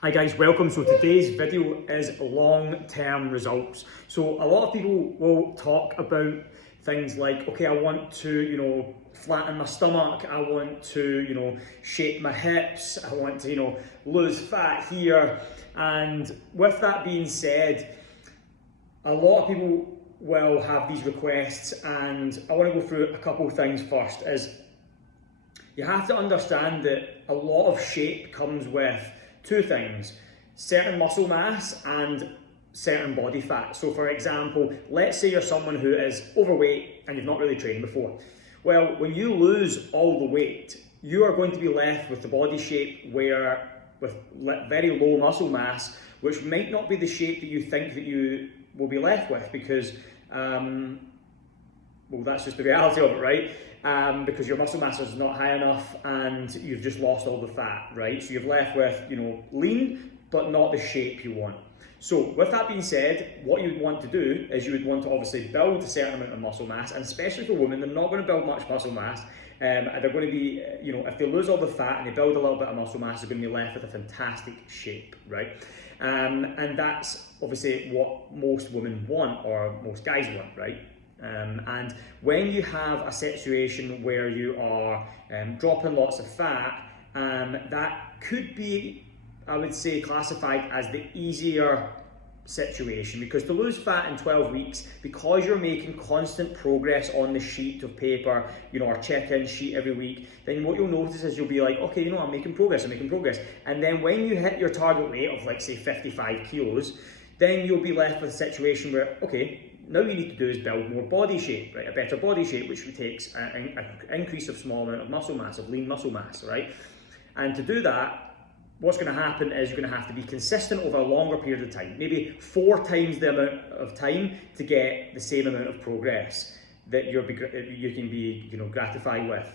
Hi guys, welcome. So today's video is long-term results. So a lot of people will talk about things like, okay, I want to, flatten my stomach, I want to, shape my hips, I want to, lose fat here. And with that being said, a lot of people will have these requests, and I want to go through a couple of things first. Is you have to understand that a lot of shape comes with two things: certain muscle mass and certain body fat. So for example, let's say you're someone who is overweight and you've not really trained before. Well, when you lose all the weight, you are going to be left with the body shape with very low muscle mass, which might not be the shape that you think that you will be left with, because well, that's just the reality of it, right? Because your muscle mass is not high enough and you've just lost all the fat, right? So you're left with, lean, but not the shape you want. So with that being said, what you would want to do is you would want to obviously build a certain amount of muscle mass, and especially for women, they're not going to build much muscle mass. They're going to be, if they lose all the fat and they build a little bit of muscle mass, they're going to be left with a fantastic shape, right? And that's obviously what most women want, or most guys want, right? And when you have a situation where you are dropping lots of fat, that could be, I would say, classified as the easier situation, because to lose fat in 12 weeks, because you're making constant progress on the sheet of paper, our check-in sheet every week, then what you'll notice is you'll be like, okay, I'm making progress. And then when you hit your target weight of, like, say 55 kilos, then you'll be left with a situation where, okay, now you need to do is build more body shape, right? A better body shape, which takes an increase of small amount of muscle mass, of lean muscle mass, right? And to do that, what's going to happen is you're going to have to be consistent over a longer period of time, maybe 4 times the amount of time, to get the same amount of progress that you can be gratified with.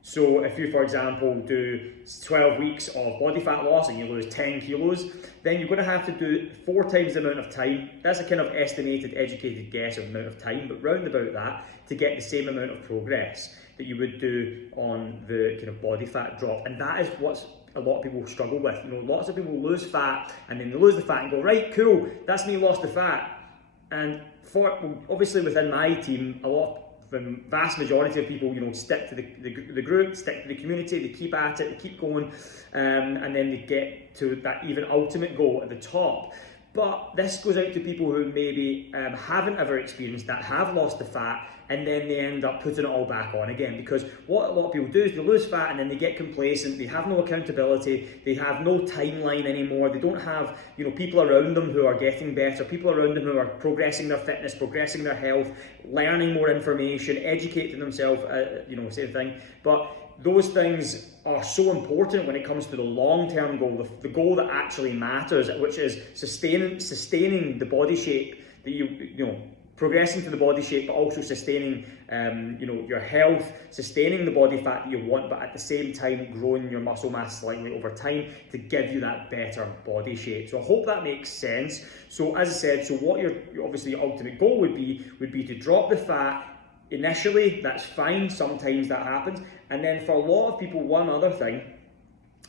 So if you, for example, do 12 weeks of body fat loss and you lose 10 kilos, then you're going to have to do 4 times the amount of time. That's a kind of estimated, educated guess of amount of time, but round about that, to get the same amount of progress that you would do on the kind of body fat drop. And that is what a lot of people struggle with. Lots of people lose fat, and then they lose the fat and go, right, cool, that's me lost the fat. And obviously within my team, the vast majority of people, stick to the group, stick to the community, they keep at it, they keep going, and then they get to that even ultimate goal at the top. But this goes out to people who maybe haven't ever experienced that, have lost the fat, and then they end up putting it all back on again. Because what a lot of people do is they lose fat and then they get complacent, they have no accountability, they have no timeline anymore, they don't have people around them who are getting better, people around them who are progressing their fitness, progressing their health, learning more information, educating themselves, same thing. But those things are so important when it comes to the long-term goal, the goal that actually matters, which is sustaining the body shape that progressing to the body shape, but also sustaining your health, sustaining the body fat that you want, but at the same time growing your muscle mass slightly over time to give you that better body shape. So I hope that makes sense. So as I said, so what your ultimate goal would be to drop the fat. Initially, that's fine, sometimes that happens. And then for a lot of people, one other thing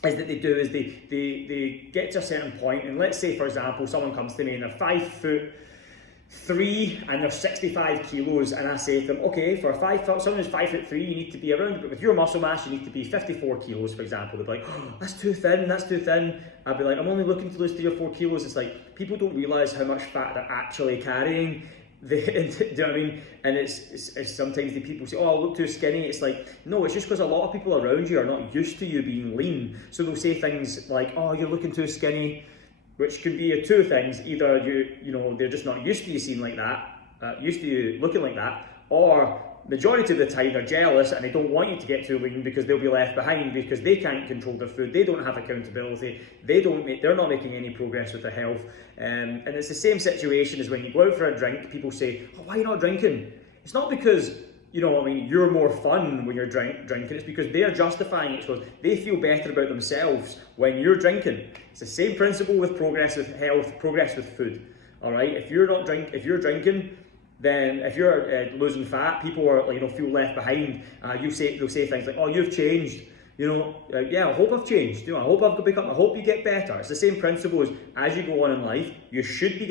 is that they do is they get to a certain point, and let's say, for example, someone comes to me and they're 5'3" and they're 65 kilos, and I say to them, okay, for someone who's 5'3", you need to be around, but with your muscle mass, you need to be 54 kilos, for example. They'll be like, oh, that's too thin. I'd be like, I'm only looking to lose 3 or 4 kilos. It's like, people don't realise how much fat they're actually carrying. Do you know what I mean? And it's sometimes the people say, oh, I look too skinny. It's like, no, it's just because a lot of people around you are not used to you being lean. So they'll say things like, oh, you're looking too skinny, which could be 2 things. Either they're just not used to you seeing like that, used to you looking like that, or majority of the time they're jealous and they don't want you to get too lean because they'll be left behind, because they can't control their food, they don't have accountability, they're not making any progress with their health. And it's the same situation as when you go out for a drink, people say, oh, why are you not drinking? It's not because you're more fun when you're drinking. It's because they're justifying it, because they feel better about themselves when you're drinking. It's the same principle with progress with health, progress with food. All right, if you're drinking, then if you're losing fat, people are feel left behind. They'll say things like, oh, you've changed. yeah, I hope I've changed. I hope I've become. I hope you get better. It's the same principle as you go on in life. You should be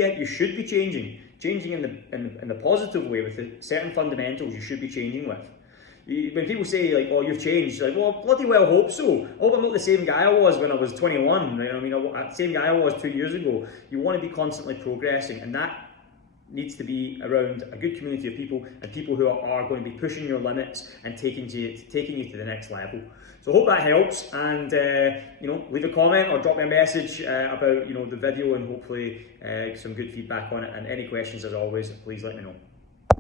changing in the positive way with the certain fundamentals. You should be changing with. When people say like, "Oh, you've changed," like, well, bloody well hope so. I hope I'm not the same guy I was when I was 21. Right? I mean, the same guy I was 2 years ago. You want to be constantly progressing, and that needs to be around a good community of people and people who are going to be pushing your limits and taking you to the next level. So I hope that helps, and leave a comment or drop me a message about the video, and hopefully some good feedback on it. And any questions, as always, please let me know.